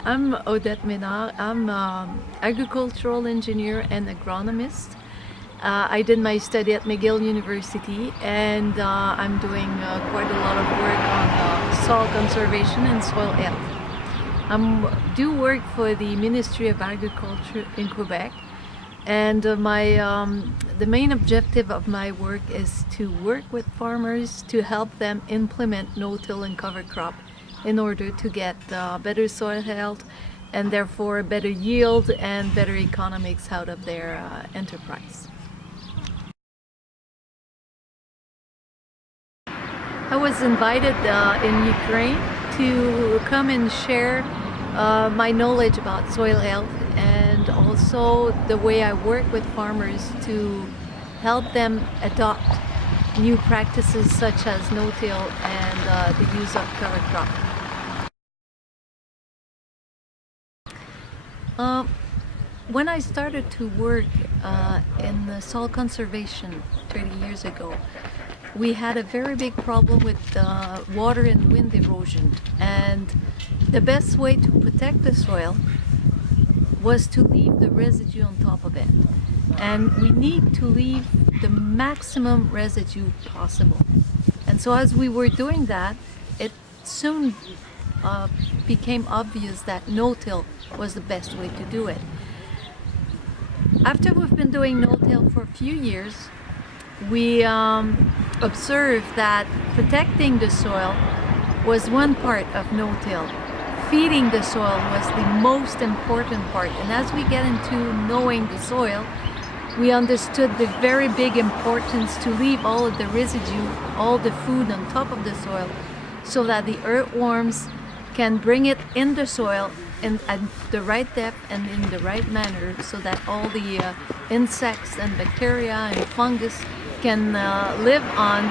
I'm Odette Мінар. I'm an agricultural engineer and agronomist. I did my study at McGill University, and I'm doing quite a lot of work on soil conservation and soil health. I do work for the Ministry of Agriculture in Quebec, and the main objective of my work is to work with farmers to help them implement no-till and cover crop in order to get better soil health and therefore better yield and better economics out of their enterprise. I was invited in Ukraine to come and share my knowledge about soil health and also the way I work with farmers to help them adopt new practices such as no-till and the use of cover crop. When I started to work in the soil conservation 30 years ago, we had a very big problem with water and wind erosion, and the best way to protect the soil was to leave the residue on top of it. And we need to leave the maximum residue possible. And so as we were doing that, it soon became obvious that no-till was the best way to do it. After we've been doing no-till for a few years, we observed that protecting the soil was one part of no-till. Feeding the soil was the most important part. And as we get into knowing the soil, we understood the very big importance to leave all of the residue, all the food on top of the soil, so that the earthworms can bring it in the soil at the right depth and in the right manner, so that all the insects and bacteria and fungus can live on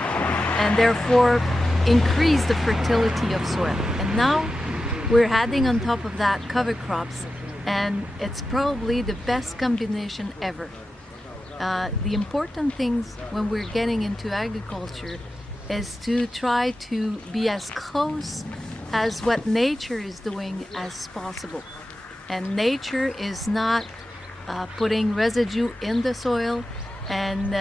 and therefore increase the fertility of soil. And now we're adding on top of that cover crops, and it's probably the best combination ever. The important things when we're getting into agriculture is to try to be as close as what nature is doing as possible. And nature is not putting residue in the soil, and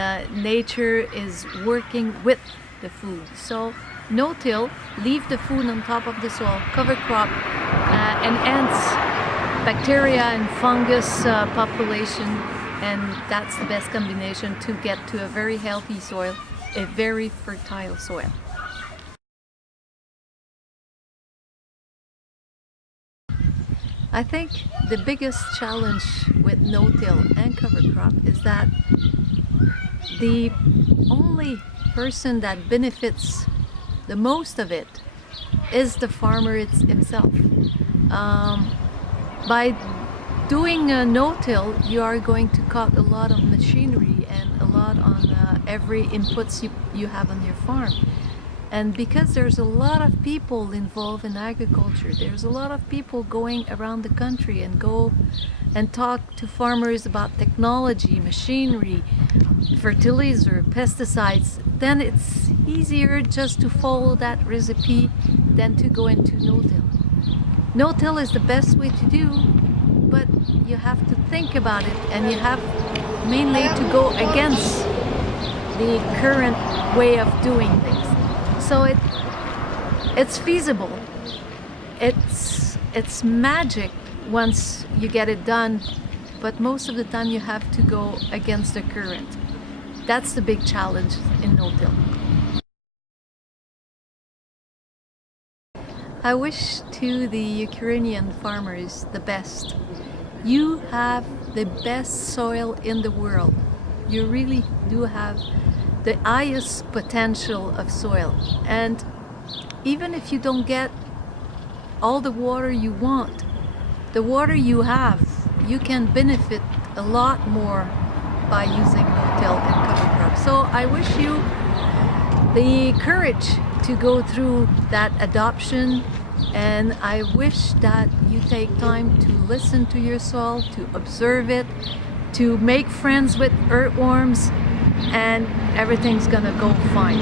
nature is working with the food. So no-till, leave the food on top of the soil, cover crop, enhance bacteria and fungus population, and that's the best combination to get to a very healthy soil, a very fertile soil. I think the biggest challenge with no-till and cover crop is that the only person that benefits the most of it is the farmer himself. By doing no-till, you are going to cut a lot of machinery and a lot on every inputs you have on your farm. And because there's a lot of people involved in agriculture, there's a lot of people going around the country and go and talk to farmers about technology, machinery, fertilizer, pesticides, then it's easier just to follow that recipe than to go into no-till. No-till is the best way to do, but you have to think about it, and you have mainly to go against the current way of doing things. So it's feasible. It's magic once you get it done, but most of the time you have to go against the current. That's the big challenge in no-till. I wish to the Ukrainian farmers the best. You have the best soil in the world. You really do have the highest potential of soil. And even if you don't get all the water you want, the water you have, you can benefit a lot more by using no-till and cover crop. So I wish you the courage to go through that adoption, and I wish that you take time to listen to your soil, to observe it, to make friends with earthworms, and everything's gonna go fine.